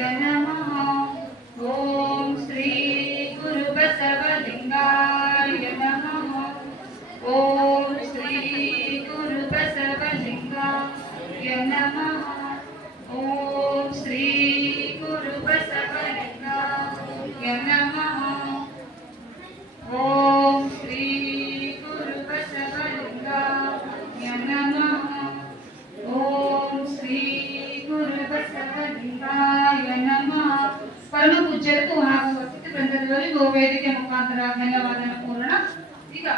नमः। ओम श्री गुरु बसवलिंगाय नमः। ओम श्री गुरु बसवलिंगाय नमः। ओम श्री गुरु बसवलिंगाय नमः। ओम श्री गुरु बसवलिंगाय नमः। ओम श्री गुरु बसवलिंगाय नमः। परम पूज्यರಿಗೆ ಹಾಗೂ ವಸತಿ ವೃಂದದವರಿಗೂ ವೇದಿಕೆ ಮುಖಾಂತರ ಧನ್ಯವಾದ ಪೂರ್ಣ. ಈಗ